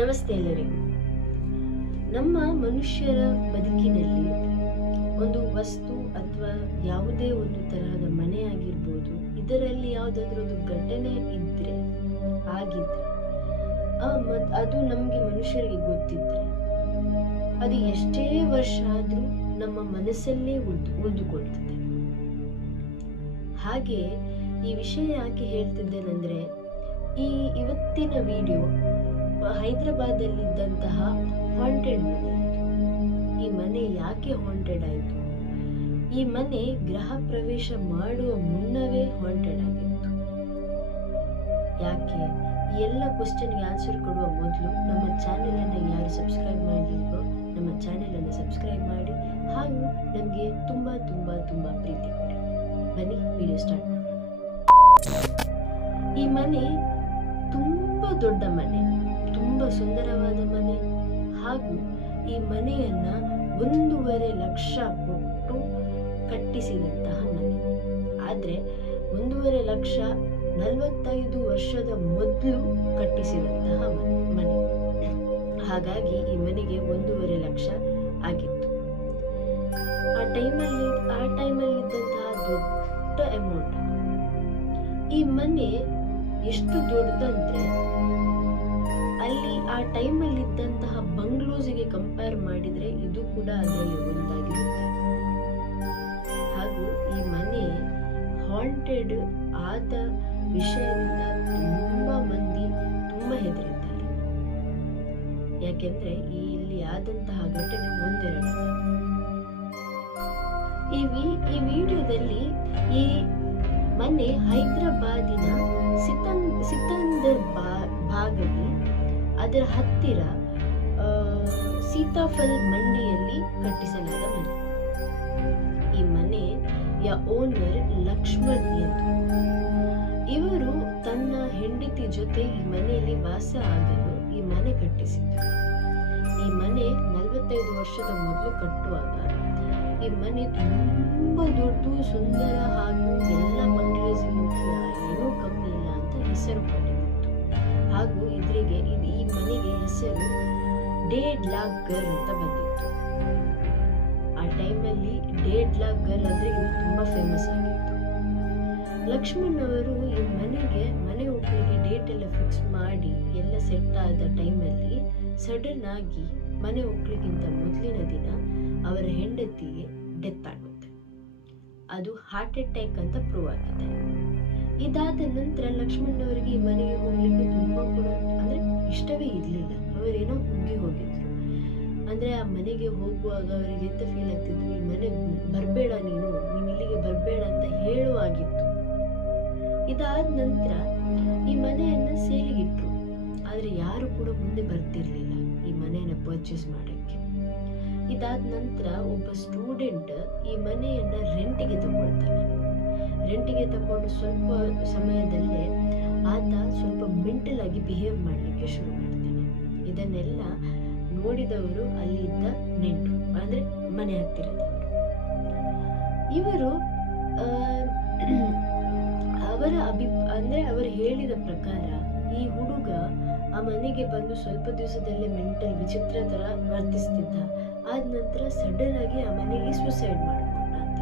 ನಮಸ್ತೆ ಎಲ್ಲರಿಗೂ. ನಮ್ಮ ಮನುಷ್ಯರ ಬದುಕಿನಲ್ಲಿ ಒಂದು ವಸ್ತು ಅಥವಾ ಯಾವುದೇ ಒಂದು ತರಹದ ಮನೆ ಆಗಿರ್ಬೋದು, ಇದರಲ್ಲಿ ಯಾವುದಾದ್ರೂ ಒಂದು ಘಟನೆ ಆಗಿದ್ರೆ ಅದು ನಮಗೆ ಮನುಷ್ಯರಿಗೆ ಗೊತ್ತಿದ್ರೆ ಅದು ಎಷ್ಟೇ ವರ್ಷ ಆದ್ರೂ ನಮ್ಮ ಮನಸ್ಸಲ್ಲೇ ಉಳಿದುಕೊಳ್ತದೆ. ಹಾಗೆ ಈ ವಿಷಯ ಯಾಕೆ ಹೇಳ್ತಿದ್ದೇನೆಂದ್ರೆ, ಇವತ್ತಿನ ವಿಡಿಯೋ ಹೈದರಾಬಾದಲ್ಲಿದ್ದಂತಹ ಹಾಂಟೆಡ್ ಮನೆ. ಈ ಮನೆ ಯಾಕೆ ಹಾಂಟೆಡ್ ಆಯಿತು? ಈ ಮನೆ ಗೃಹ ಪ್ರವೇಶ ಮಾಡುವ ಮುನ್ನವೇ ಹಾಂಟೆಡ್ ಆಗಿತ್ತು. ಯಾಕೆ? ಈ ಎಲ್ಲ ಕ್ವಶನ್ಗೆ ಆನ್ಸರ್ ಕೊಡುವ ಮೊದಲು ನಮ್ಮ ಚಾನೆಲ್ ಅನ್ನು ಯಾರು ಸಬ್ಸ್ಕ್ರೈಬ್ ಮಾಡಲಿಲ್ವೋ ನಮ್ಮ ಚಾನೆಲ್ ಅನ್ನು ಸಬ್ಸ್ಕ್ರೈಬ್ ಮಾಡಿ, ಹಾಗೂ ನಮಗೆ ತುಂಬಾ ತುಂಬಾ ತುಂಬಾ ಪ್ರೀತಿ ಕೊಡಿ. ಬನ್ನಿ ವಿಡಿಯೋ ಸ್ಟಾರ್ಟ್ ಮಾಡೋಣ. ಈ ಮನೆ ತುಂಬಾ ದೊಡ್ಡ ಮನೆ, ತುಂಬಾ ಸುಂದರವಾದ ಮನೆ, ಹಾಗೂ ಈ ಮನೆಯನ್ನ 1.5 ಲಕ್ಷ ಕೊಟ್ಟು ಕಟ್ಟಿಸಿದಂತಹ ಮನೆ. ಆದ್ರೆ 1.5 ಲಕ್ಷ 45 ವರ್ಷದ ಮೊದಲು ಕಟ್ಟಿಸಿದಂತಹ ಮನೆ. ಹಾಗಾಗಿ ಈ ಮನೆಗೆ 1.5 ಲಕ್ಷ ಆಗಿತ್ತು. ಆ ಟೈಮಲ್ಲಿ ಇದ್ದಂತಹ ದೊಡ್ಡ ಅಮೌಂಟ್. ಈ ಮನೆ ಎಷ್ಟು ದೊಡ್ಡದಂದ್ರೆ ಅಲ್ಲಿ ಆ ಟೈಮಲ್ಲಿ ಇದ್ದಂತಹ ಬಂಗ್ಲೋಸ್ಗೆ ಕಂಪೇರ್ ಮಾಡಿದ್ರೆ ಇದು ಕೂಡ ಅದರಲ್ಲಿ ಒಂದಾಗಿರುತ್ತೆ. ಹಾಗೂ ಈ ಮನೆ ಹಾಂಟೆಡ್ ಆದ ವಿಷಯದಿಂದ ತುಂಬಾ ಮಂದಿ ತುಂಬಾ ಹೆದರಿದ್ದಾರೆ. ಯಾಕೆಂದ್ರೆ ಇಲ್ಲಿ ಆದಂತಹ ಘಟನೆ ಒಂದೆರಡಲ್ಲ. ಈ ವಿಡಿಯೋದಲ್ಲಿ ಈ ಮನೆ ಹೈದರಾಬಾದಿನ ಸಿಕಂದರ್ ಭಾಗದಲ್ಲಿ, ಅದರ ಹತ್ತಿರ ಸೀತಾಫಲ್ ಮಂಡಿಯಲ್ಲಿ ಕಟ್ಟಿಸಲಾದ ಮನೆ. ಈ ಮನೆಯ ಓನರ್ ಲಕ್ಷ್ಮಣ್ ಎಂದು. ಇವರು ತನ್ನ ಹೆಂಡತಿ ಜೊತೆ ಈ ಮನೆಯಲ್ಲಿ ವಾಸ ಆಗಲು ಈ ಮನೆ ಕಟ್ಟಿಸಿದ್ರು. ಈ ಮನೆ 45 ವರ್ಷದ ಮೊದಲು ಕಟ್ಟುವಾಗ ಈ ಮನೆ ತುಂಬಾ ದೊಡ್ಡ, ಸುಂದರ, ಹಾಗೂ ಎಲ್ಲ ಬಂಗ್ಲೇಸ್ಗಿಂತ ಏನೂ ಕಮ್ಮಿ ಇಲ್ಲ ಅಂತ ಹೆಸರು ಪಡೆದಿತ್ತು. ಹಾಗೂ ಈ ಮನೆಗೆ ಹೆಸರು 1.5 lakh ಘರ್ ಅಂತ ಬಂದಿತ್ತು. ಆ ಟೈಮಲ್ಲಿ 1.5 lakh ಘರ್ ಅಂದ್ರೆ ಇದು ತುಂಬಾ ಫೇಮಸ್ ಆಗಿತ್ತು. ಲಕ್ಷ್ಮಣ್ ಅವರು ಈ ಮನೆ ಒಬ್ಬರಿಗೆ ಡೇಟ್ ಎಲ್ಲ ಫಿಕ್ಸ್ ಮಾಡಿ ಎಲ್ಲ ಸೆಟ್ ಆದ ಟೈಮಲ್ಲಿ ಸಡನ್ ಆಗಿ ಮನೆ ಒಬ್ಬರಿಗಿಂತ ಮೊದಲಿನ ದಿನ ಅವರ ಹೆಂಡತಿಗೆ ಡೆತ್ ಆಗುತ್ತೆ. ಅದು ಹಾರ್ಟ್ ಅಟ್ಯಾಕ್ ಅಂತ ಪ್ರೂವ್ ಆಗಿದೆ. ಇದಾದ ನಂತರ ಲಕ್ಷ್ಮಣ್ ಅವರಿಗೆ ಈ ಮನೆಗೆ ಹೋಗ್ಲಿಕ್ಕೆ ತುಂಬಾ ಕೂಡ ಅಂದ್ರೆ ಇಷ್ಟವೇ ಇರ್ಲಿಲ್ಲ. ಅವರೇನೋ ಕುಗ್ಗಿ ಹೋಗಿದ್ರು. ಅಂದ್ರೆ ಆ ಮನೆಗೆ ಹೋಗುವಾಗ ಅವರಿಗೆ ಎಂತ ಫೀಲ್ ಆಗ್ತಿತ್ತು, ಈ ಮನೆ ಬರ್ಬೇಡ, ನೀನು ಇಲ್ಲಿಗೆ ಬರ್ಬೇಡ ಅಂತ ಹೇಳುವಾಗಿತ್ತು. ಇದಾದ ನಂತರ ಈ ಮನೆಯನ್ನ ಸೇಲಿಗಿಟ್ರು. ಆದ್ರೆ ಯಾರು ಕೂಡ ಮುಂದೆ ಬರ್ತಿರ್ಲಿಲ್ಲ ಈ ಮನೆಯನ್ನ ಪರ್ಚೇಸ್ ಮಾಡಕ್ಕೆ. ಇದಾದ ನಂತರ ಒಬ್ಬ ಸ್ಟೂಡೆಂಟ್ ಈ ಮನೆಯನ್ನ ರೆಂಟಿಗೆ ತಗೊಳ್ತಾನೆ. ರೆಂಟಿಗೆ ತಗೊಂಡು ಸ್ವಲ್ಪ ಸಮಯದಲ್ಲೇ ಆತ ಸ್ವಲ್ಪ ಮೆಂಟಲ್ ಆಗಿ ಬಿಹೇವ್ ಮಾಡಲಿಕ್ಕೆ ಶುರು ಮಾಡ್ತಾನೆ. ಇದನ್ನೆಲ್ಲ ನೋಡಿದವರು ಅಲ್ಲಿದ್ದ ನೆಂಟರು, ಅಂದ್ರೆ ಮನೆ ಹತ್ತಿರದವರು. ಇವರು ಅವರು ಹೇಳಿದ ಪ್ರಕಾರ ಈ ಹುಡುಗ ಆ ಮನೆಗೆ ಬಂದು ಸ್ವಲ್ಪ ದಿವಸದಲ್ಲೇ ಮೆಂಟಲ್ ವಿಚಿತ್ರ ತರ ವರ್ತಿಸ್ತಿದ್ದ. ಆದ ನಂತರ ಸಡನ್ ಆಗಿ ಆ ಮನೆಗೆ ಸೂಸೈಡ್ ಮಾಡ್ಕೊಂಡ ಅಂತ.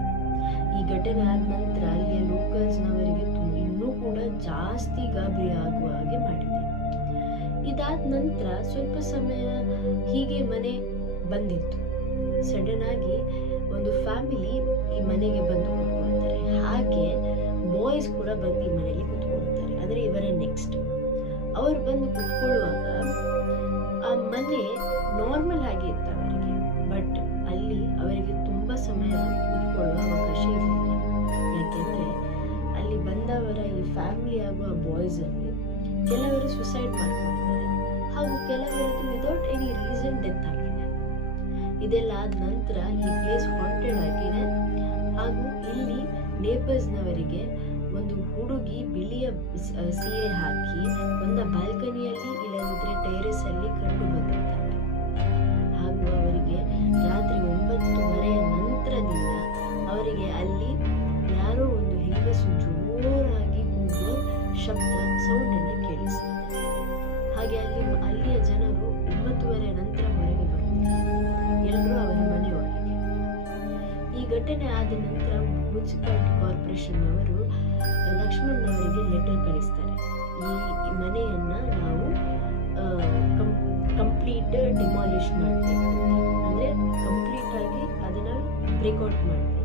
ಈ ಘಟನೆ ಆದ ನಂತರ ಅಲ್ಲಿಯ ಲೋಕಲ್ಸ್ನವರಿಗೆ ಇನ್ನೂ ಕೂಡ ಜಾಸ್ತಿ ಗಾಬರಿ ಆಗುವ ಹಾಗೆ ಮಾಡಿದೆ. ಇದಾದ ನಂತರ ಸ್ವಲ್ಪ ಸಮಯ ಹೀಗೆ ಮನೆ ಬಂದಿತ್ತು. ಸಡನ್ ಆಗಿ ಒಂದು ಫ್ಯಾಮಿಲಿ ಈ ಮನೆಗೆ ಬಂದು ಕುತ್ಕೊಳ್ತಾರೆ. ಹಾಗೆ ಬಾಯ್ಸ್ ಕೂಡ ಬಂದು ಈ ಮನೆಯಲ್ಲಿ ಕುತ್ಕೊಳ್ತಾರೆ. ಅಂದ್ರೆ ಇವರ ನೆಕ್ಸ್ಟ್ ಅವರು ಬಂದು ಕುತ್ಕೊಳ್ಳುವಾಗ ಆ ಮನೆ ನಾರ್ಮಲ್ ಆಗಿ ಇತ್ತು ಅವರಿಗೆ. ಬಟ್ ಅಲ್ಲಿ ಅವರಿಗೆ ತುಂಬಾ ಸಮಯ ಕುತ್ಕೊಳ್ಳುವ ಅವಕಾಶ ಇರಲಿಲ್ಲ. ಯಾಕೆಂದ್ರೆ ಅಲ್ಲಿ ಬಂದವರ ಈ ಫ್ಯಾಮಿಲಿ ಆಗುವ ಬಾಯ್ಸ್ ಅಲ್ಲಿ ಕೆಲವರು ಸುಸೈಡ್ ಮಾಡ್ಕೊಂಡಿದ್ದಾರೆ, ಹಾಗೂ ಕೆಲವರದ್ದು ವಿದೌಟ್ ಎನಿ ರೀಸನ್ ಡೆತ್ ಆಗಿದೆ. ಇದೆಲ್ಲ ಆದ ನಂತರ ಈ ಪ್ಲೇಸ್ ಹಾಂಟೆಡ್ ಆಗಿದೆ. ಹಾಗೂ ಇಲ್ಲಿ ನೇಬರ್ಸ್ನವರಿಗೆ ಒಂದು ಹುಡುಗಿ ಬಿಳಿಯ ಸೀರೆ ಹಾಕಿ ಒಂದು ಬಾಲ್ಕನಿಯಲ್ಲಿ ಇಲ್ಲದಿದ್ರೆ ಟೆರೆಸ್ ಅಲ್ಲಿ ಕಂಡು ಬಂದಿದ್ದಾರೆ. ಹಾಗೂ ಅವರಿಗೆ ರಾತ್ರಿ 9:30 ನಂತರದಿಂದ ಅವರಿಗೆ ಅಲ್ಲಿ ಯಾರೋ ಒಂದು ಹೆಂಗಸು ಜೋರಾಗಿ ಕೂಗುವ ಶಬ್ದ, ಸೌಂಡ್ ಅನ್ನು ಕೇಳಿಸಿದೆ. ಹಾಗೆ ಅಲ್ಲಿಯ ಜನ ಜನರು 9:30 ನಂತರ ಹೊರಗೆ ಬರುತ್ತಾರೆ, ಎಲ್ಲರೂ ಅವರ ಮನೆಯೊಳಗೆ. ಈ ಘಟನೆ ಆದ ನಂತರ ಮುನ್ಸಿಪಾಲಿಟಿ ಕಾರ್ಪೊರೇಷನ್ ಅವರು ಲಕ್ಷ್ಮಣ್ ಅವರಿಗೆ ಲೆಟರ್ ಕಳಿಸ್ತಾರೆ. ಈ ಮನೆಯನ್ನ ನಾವು ಕಂಪ್ಲೀಟ್ ಡಿಮಾಲಿಷ್ ಮಾಡಬೇಕು, ಅಂದ್ರೆ ಕಂಪ್ಲೀಟ್ ಆಗಿ ಅದನ್ನ ಬ್ರೇಕ್ಔಟ್ ಮಾಡಬೇಕು.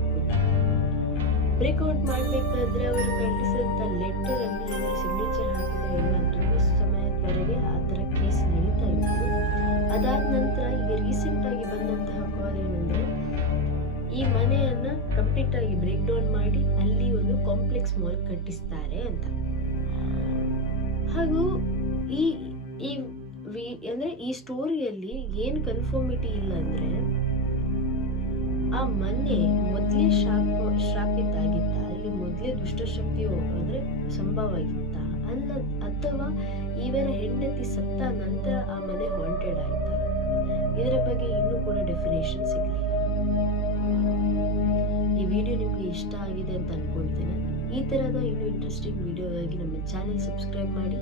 ಬ್ರೇಕ್ಔಟ್ ಮಾಡಬೇಕಾದ್ರೆ ಅವರು ಕಳಿಸಿದಂತ ಲೆಟರ್ ಅಲ್ಲಿ ಇವರು ಸಿಗ್ನೇಚರ್ ಹಾಕಿದ್ರೆ ಇಲ್ಲ, ತುಂಬಾ ಸಮಯದವರೆಗೆ ಆ ತರ ಕೇಸ್ ನಡೀತಾ ಇತ್ತು. ಅದಾದ ನಂತರ ಈಗ ರೀಸೆಂಟ್ ಆಗಿ ಬಂದಂತಹ ಕಾಲ್ ಏನಂದ್ರೆ ಈ ಮನೆಯನ್ನ ಕಂಪ್ಲೀಟ್ ಆಗಿ ಬ್ರೇಕ್ ಡೌನ್ ಮಾಡಿ ಅಲ್ಲಿ ಒಂದು ಕಾಂಪ್ಲೆಕ್ಸ್ ಮಾಲ್ ಕಟ್ಟಿಸ್ತಾರೆ ಅಂತ. ಹಾಗೂ ಅಂದ್ರೆ ಈ ಸ್ಟೋರಿಯಲ್ಲಿ ಏನ್ ಕನ್ಫರ್ಮಿಟಿ ಇಲ್ಲ ಅಂದ್ರೆ ಆ ಮನೆ ಮೊದಲೇ ಶಾಪಿದ್ದಾಗಿತ್ತ, ಅಲ್ಲಿ ಮೊದಲೇ ದುಷ್ಟಶಕ್ತಿಯು ಅಂದ್ರೆ ಸಂಭವ ಆಗಿತ್ತ ಅಲ್ಲ, ಅಥವಾ ಇವರ ಹೆಂಡತಿ ಸತ್ತ ನಂತರ ಆ ಮನೆ ಹಾಂಟೆಡ್ ಆಯ್ತಾ, ಇದರ ಬಗ್ಗೆ ಇನ್ನೂ ಕೂಡ ಡೆಫಿನೇಷನ್ ಸಿಗಲಿಲ್ಲ. ಈ ವಿಡಿಯೋ ನಿಮ್ಗೆ ಇಷ್ಟ ಆಗಿದೆ ಅಂತ ಅನ್ಕೊಳ್ತೇನೆ. ಈ ತರದ ಇನ್ನೂ ಇಂಟ್ರೆಸ್ಟಿಂಗ್ ವಿಡಿಯೋಗಾಗಿ ನಮ್ಮ ಚಾನೆಲ್ ಸಬ್ಸ್ಕ್ರೈಬ್ ಮಾಡಿ.